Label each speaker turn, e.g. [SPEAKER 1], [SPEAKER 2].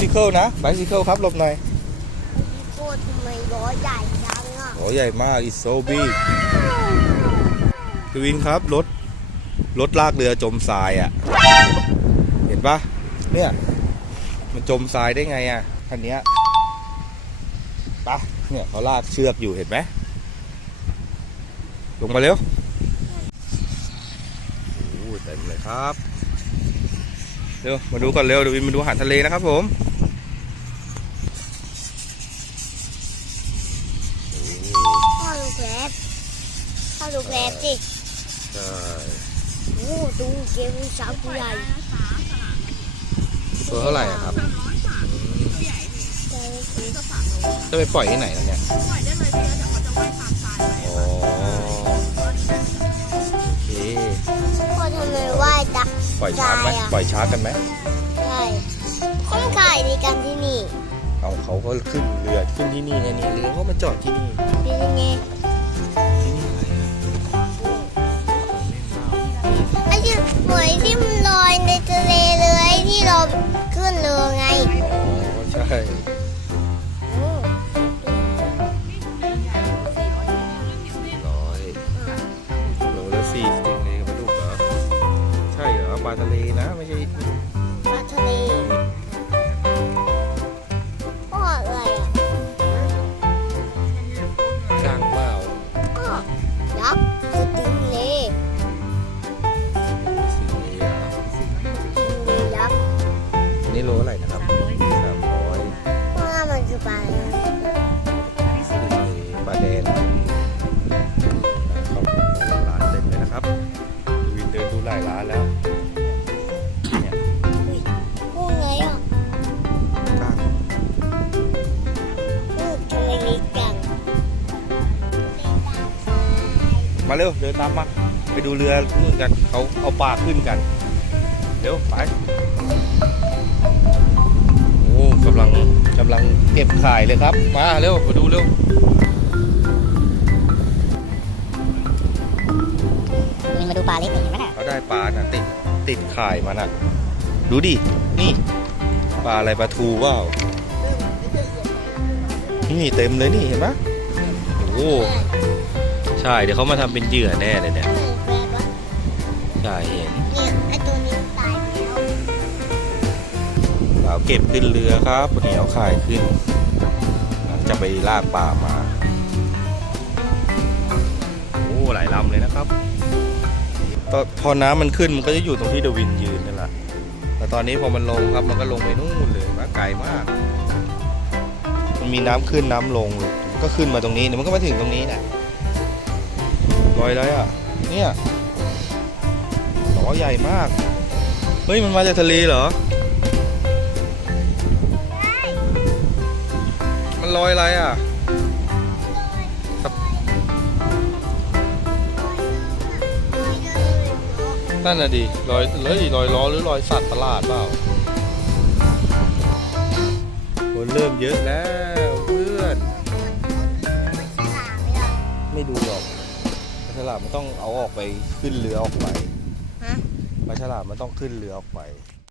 [SPEAKER 1] ซิเคิลนะไบซิเคิลครับหลบหน่อย
[SPEAKER 2] โคตรทำไมล้อใหญ่จังอะ
[SPEAKER 1] โอ้ใหญ่มาก it's so big พี่วินครับรถรถลากเรือจมทรายอะ เห็นปะเนี่ยมันจมทรายได้ไงอะคันเนี้ยปะเนี่ยเขาลากเชือกอยู่เห็นไหมลงมาเร็วโอ้เต็มเลยครับ เร็วมาดูก่อนเร็วเดี๋ยววินมาดูอาหารทะเลนะครับผม
[SPEAKER 2] พ่อลูกแรบพ่อลูกแรบสิ
[SPEAKER 1] ใช่
[SPEAKER 2] โอ้ดูเกมสาวผู้ใหญ่
[SPEAKER 1] ตัวเท่าไหร่อะครับ
[SPEAKER 2] ใจสิ
[SPEAKER 1] จะไปปล่อยที่ไหนแล้วเนี่ย
[SPEAKER 3] ปล่อยได้เลยพี่แล้วเดี๋ยวเขาจะว่ายตามทรายไป
[SPEAKER 1] อ๋อโอเค
[SPEAKER 2] พ่อทำไมว่ายดัก
[SPEAKER 1] ปล่อยชาร์จไหม
[SPEAKER 2] ได้อะ
[SPEAKER 1] ปล่อยชาร์จกันไหม
[SPEAKER 2] ใช่เขาไม่ขายดีกันที่นี่
[SPEAKER 1] เอาเขาก็ขึ้นเรือขึ้นที่นี่ไงนี่เรือเขามาจอดที่นี่
[SPEAKER 2] เป็นยังไง
[SPEAKER 1] ที่นี่อะไรอะ
[SPEAKER 2] ไอ้ที่หวยที่มันลอยในทะเลเลยที่เราขึ้นเรือไง
[SPEAKER 1] อ๋อใช่ ลาทะเลนะไม่ใช่
[SPEAKER 2] ปลาทะเลพ่ออะไรอะ
[SPEAKER 1] กลางเปล่า
[SPEAKER 2] พ่อยักษ์คือติงเล
[SPEAKER 1] สีนี้อะ
[SPEAKER 2] ติงเลยักษ์
[SPEAKER 1] อันนี่โลอะไรนะครับ มาเร็วเดินตามมา ไปดูเรือนู่นกันเขาเอาปลาขึ้นกันเดี๋ยวไปโอ้กำลังกำลังเก็บข่ายเลยครับ มาเร็วมาดูเร็ว
[SPEAKER 2] มีมาดูปลาเล็กเห็นไหมน่ะ
[SPEAKER 1] เขาได้ปลาน่ะติดติดข่ายมาน่ะ ดูดิ นี่ ปลาอะไรปลาทูเปล่านี่เต็มเลยนี่เห็นปะโอ้ ใช่เดี๋ยวเขามาทำเป็นเหยื่อแน่เลยเนี่ย
[SPEAKER 2] แปลว่า
[SPEAKER 1] ใช่เห็น
[SPEAKER 2] เนี่ยไอตัวนี้ตายไปแล้ว
[SPEAKER 1] เราเก็บขึ้นเรือครับวันนี้เอาข่ายขึ้นหลังจะไปลากปลามาโอ้หลายลำเลยนะครับตอนพอน้ำมันขึ้นมันก็จะอยู่ตรงที่เดวินยืนนั่นแหละแต่ตอนนี้พอมันลงครับมันก็ลงไปนู่นเลยมาไกลมาก มันมีน้ำขึ้นน้ำลงก็ขึ้นมาตรงนี้เดี๋ยวมันก็มาถึงตรงนี้แหละ ลอยเลยอะ เนี่ยล้อใหญ่มาก เฮ้ย มันมาจากทะเลเหรอ มันลอยอะไรอะครับนั่นน่ะดิลอยเลยลอยล้อหรือลอยสัตว์ประหลาดเปล่าคนเริ่มเยอะแล้ว ฉลามมันต้องเอาออกไปขึ้นเรือออกไป
[SPEAKER 2] ฮะ
[SPEAKER 1] ปลาฉลามมันต้องขึ้นเรือออกไป